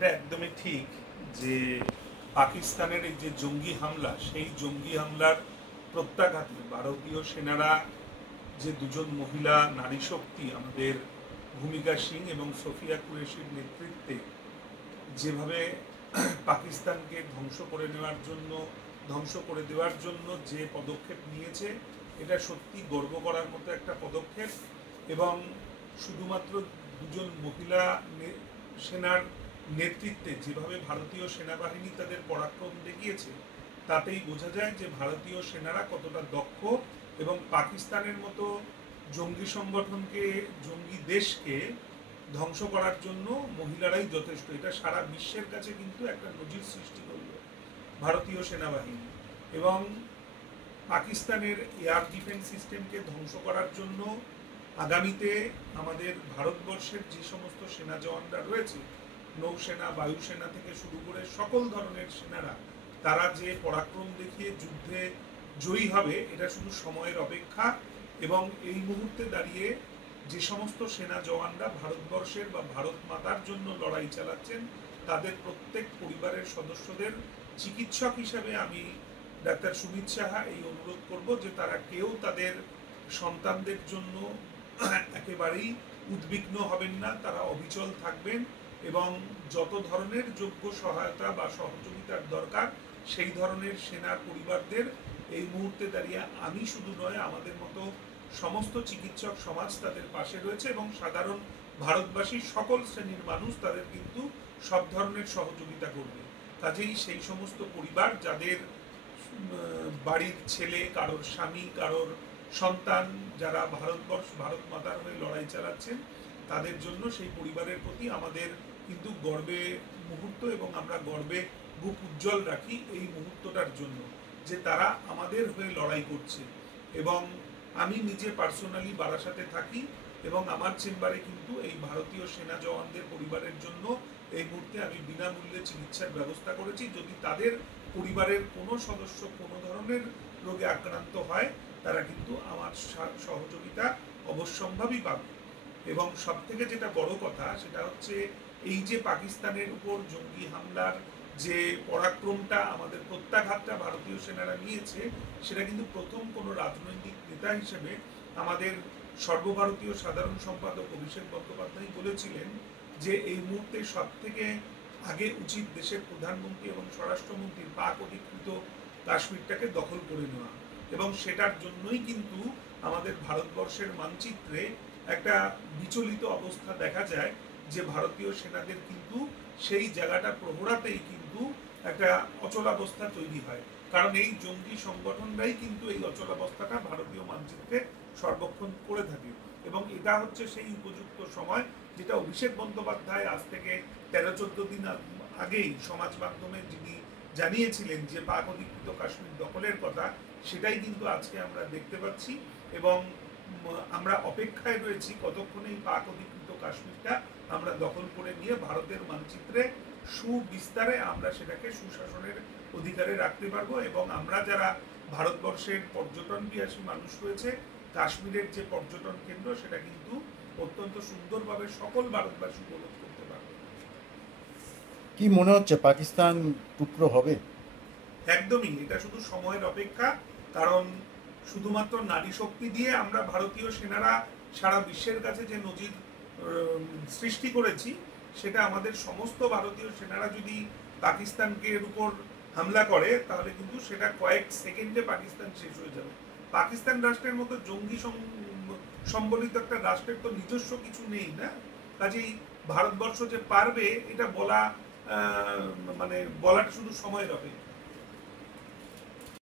এটা একদমই ঠিক যে পাকিস্তানের এই যে জঙ্গি হামলা, সেই জঙ্গি হামলার প্রত্যাঘাতে ভারতীয় সেনারা যে দুজন মহিলা নারী শক্তি আমাদের ভূমিকা সিং এবং সোফিয়া কুরেশির নেতৃত্বে যেভাবে পাকিস্তানকে ধ্বংস করে দেওয়ার জন্য যে পদক্ষেপ নিয়েছে, এটা সত্যি গর্ব করার মতো একটা পদক্ষেপ। এবং শুধুমাত্র দুজন মহিলা সেনার নেতৃত্বে যেভাবে ভারতীয় সেনাবাহিনী তাদের পরাক্রম দেখিয়েছে, তাতেই বোঝা যায় যে ভারতীয় সেনারা কতটা দক্ষ এবং পাকিস্তানের মতো জঙ্গি সংগঠনকে, জঙ্গি দেশকে ধ্বংস করার জন্য মহিলারাই যথেষ্ট। এটা সারা বিশ্বের কাছে কিন্তু একটা নজির সৃষ্টি করল ভারতীয় সেনাবাহিনী। এবং পাকিস্তানের এয়ার ডিফেন্স সিস্টেমকে ধ্বংস করার জন্য আগামীতে আমাদের ভারতবর্ষের যে সমস্ত সেনা জওয়ানরা রয়েছে, নৌসেনা, বায়ুসেনা থেকে শুরু করে সকল ধরনের সেনারা, তারা যে পরাক্রম দেখিয়ে যুদ্ধে জয়ী হবে, এটা শুধু সময়ের অপেক্ষা। এবং এই মুহূর্তে দাঁড়িয়ে যে সমস্ত সেনা জওয়ানরা ভারতবর্ষের বা ভারত মাতার জন্য লড়াই চালাচ্ছেন, তাদের প্রত্যেক পরিবারের সদস্যদের চিকিৎসক হিসেবে আমি ডাক্তার সুমিত সাহা এই অনুরোধ করব যে তারা কেউ তাদের সন্তানদের জন্য একেবারেই উদ্বিগ্ন হবেন না, তারা অবিচল থাকবেন এবং যত ধরনের যোগ্য সহায়তা বা সহযোগিতার দরকার, সেই ধরনের সেনার পরিবারদের এই মুহূর্তে দাঁড়িয়ে আমি শুধু নয়, আমাদের মতো সমস্ত চিকিৎসক সমাজ তাদের পাশে রয়েছে এবং সাধারণ ভারতবাসীর সকল শ্রেণীর মানুষ তাদের কিন্তু সব ধরনের সহযোগিতা করবে। কাজেই সেই সমস্ত পরিবার যাদের বাড়ির ছেলে, কারোর স্বামী, কারোর সন্তান যারা ভারত মাতার হয়ে লড়াই চালাচ্ছেন, তাদের জন্য সেই পরিবারের প্রতি আমাদের কিন্তু গর্বের মুহূর্ত এবং আমরা গর্বে বুক উজ্জ্বল রাখি এই মুহূর্তটার জন্য যে তারা আমাদের হয়ে লড়াই করছে। এবং আমি নিজে পার্সোনালি বারাসাতে থাকি এবং আমার চেম্বারে কিন্তু এই ভারতীয় সেনা জওয়ানদের পরিবারের জন্য এই মুহূর্তে আমি বিনামূল্যে চিকিৎসার ব্যবস্থা করেছি। যদি তাদের পরিবারের কোনো সদস্য কোনো ধরনের রোগে আক্রান্ত হয়, তারা কিন্তু আমার সহযোগিতা অবশ্যম্ভাবী পাবে। এবং সব থেকে যেটা বড় কথা, সেটা হচ্ছে এই যে পাকিস্তানের উপর জঙ্গি হামলার যে পরাক্রমটা, আমাদের প্রত্যাঘাতটা ভারতীয় সেনারা নিয়েছে, সেটা কিন্তু প্রথম কোনো রাজনৈতিক নেতা হিসেবে আমাদের সর্বভারতীয় সাধারণ সম্পাদক অভিষেক বন্দ্যোপাধ্যায় বলেছিলেন যে এই মুহূর্তে সব থেকে আগে উচিত দেশের প্রধানমন্ত্রী এবং স্বরাষ্ট্রমন্ত্রীর পাক অধিকৃত কাশ্মীরটাকে দখল করে নেওয়া। এবং সেটার জন্যই কিন্তু আমাদের ভারতবর্ষের মানচিত্রে একটা বিচলিত অবস্থা দেখা যায় যে ভারতীয় সেনাদের কিন্তু সেই জায়গাটা প্রহরাতেই কিন্তু একটা অচলাবস্থা তৈরি হয়, কারণ এই জঙ্গি সংগঠনরাই কিন্তু এই অচলাবস্থাটা ভারতীয় মানচিত্রে সর্বক্ষণ করে থাকে। এবং এটা হচ্ছে সেই উপযুক্ত সময় যেটা অভিষেক বন্দ্যোপাধ্যায় আজ থেকে 13-14 দিন আগেই সমাজ মাধ্যমে যিনি জানিয়েছিলেন যে পাক অধিকৃত কাশ্মীর দখলের কথা, সেটাই কিন্তু আজকে আমরা দেখতে পাচ্ছি। এবং আমরা অপেক্ষায় রয়েছি কতক্ষণ এই পাক অধিকৃত কাশ্মীরটা আমরা দখল করে নিয়ে ভারতের মানচিত্রে সুবিস্তারে আমরা সেটাকে সুশাসনের অধিকারে রাখতে পারবো। এবং আমরা যারা ভারতবর্ষের পর্যটন পিয়াসী মানুষ রয়েছে, কাশ্মীরের যে পর্যটন কেন্দ্র, সেটা কিন্তু অত্যন্ত সুন্দরভাবে সকল ভারতবাসী উপভোগ করতে পারবে। কি মনে হচ্ছে পাকিস্তান টুকরো হবে? একদমই, এটা শুধু সময়ের অপেক্ষা। কারণ শুধুমাত্র নারী শক্তি দিয়ে আমরা ভারতীয় সেনারা সারা বিশ্বের কাছে যে নজির সৃষ্টি করেছি, সেটা আমাদের সমস্ত ভারতীয় সেনারা যদি পাকিস্তানকে উপর হামলা করে, তাহলে কিন্তু সেটা কয়েক সেকেন্ডে পাকিস্তান শেষ হয়ে যাবে। পাকিস্তান রাষ্ট্রের মতো জঙ্গি সম্বলিত একটা রাষ্ট্রের তো নিজস্ব কিছু নেই না। কাজেই ভারতবর্ষ যে পারবে এটা বলাটা শুধু সময়ের অপেক্ষা।